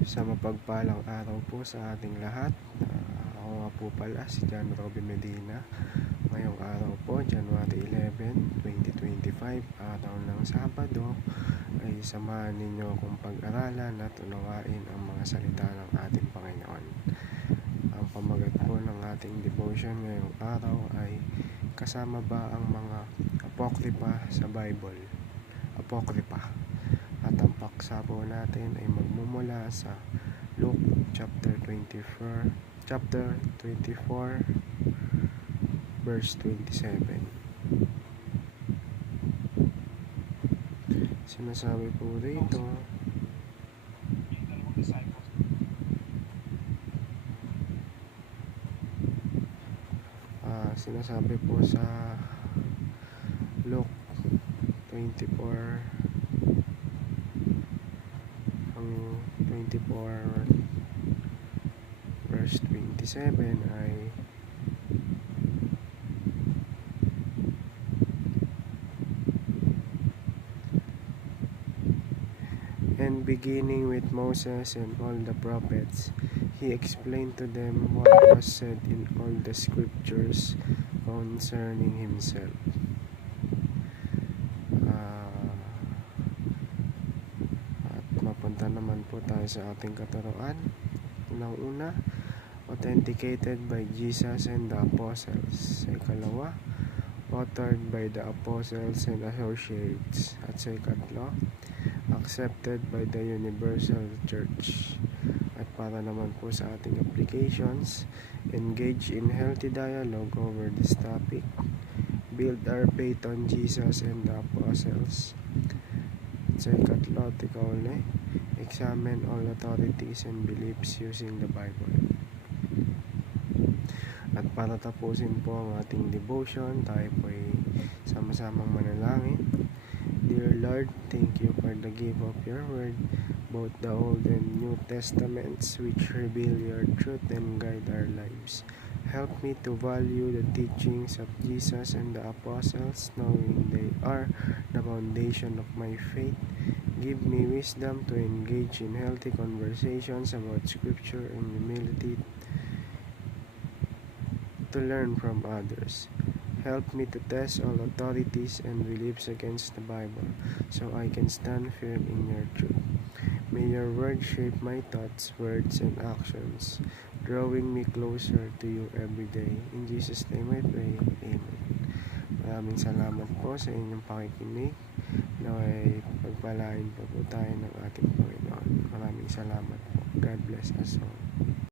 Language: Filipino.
Sa mapagpalang araw po sa ating lahat. Ako nga po pala si John Robin Medina. Ngayong araw po, January 11, 2025, araw ng Sabado, ay samahan ninyo akong pag-aralan at unawain ang mga salita ng ating Panginoon. Ang pamagat po ng ating devotion ngayong araw ay kasama ba ang mga apokripa sa Bible? Apokripa. At ang paksa po natin ay magmumula sa Luke chapter 24 verse 27. Sinasabi po rito, sinasabi po sa Luke 24 verse 27 ay and beginning with Moses and all the prophets, he explained to them what was said in all the scriptures concerning himself. At mapunta naman po tayo sa ating katuruan. Unang-una, authenticated by Jesus and the apostles. Sa ikalawa, authored by the apostles and associates. At sa ikatlo, accepted by the universal church. At para naman po sa ating applications, engage in healthy dialogue over this topic, build our faith on Jesus and the apostles. At sa ikatlo, ikauli, examine all authorities and beliefs using the Bible. At para tapusin po ang ating devotion, tayo po ay sama-samang manalangin. Dear Lord, thank you for the gift of your word, both the Old and New Testaments, which reveal your truth and guide our lives. Help me to value the teachings of Jesus and the apostles, knowing they are the foundation of my faith. Give me wisdom to engage in healthy conversations about Scripture and humility to learn from others. Help me to test all authorities and beliefs against the Bible, so I can stand firm in your truth. May your word shape my thoughts, words, and actions, drawing me closer to you every day. In Jesus' name I pray. Amen. Maraming salamat po sa inyong pakikinig. Naway pagpalain po tayo ng ating Panginoon. Maraming salamat po. God bless us all.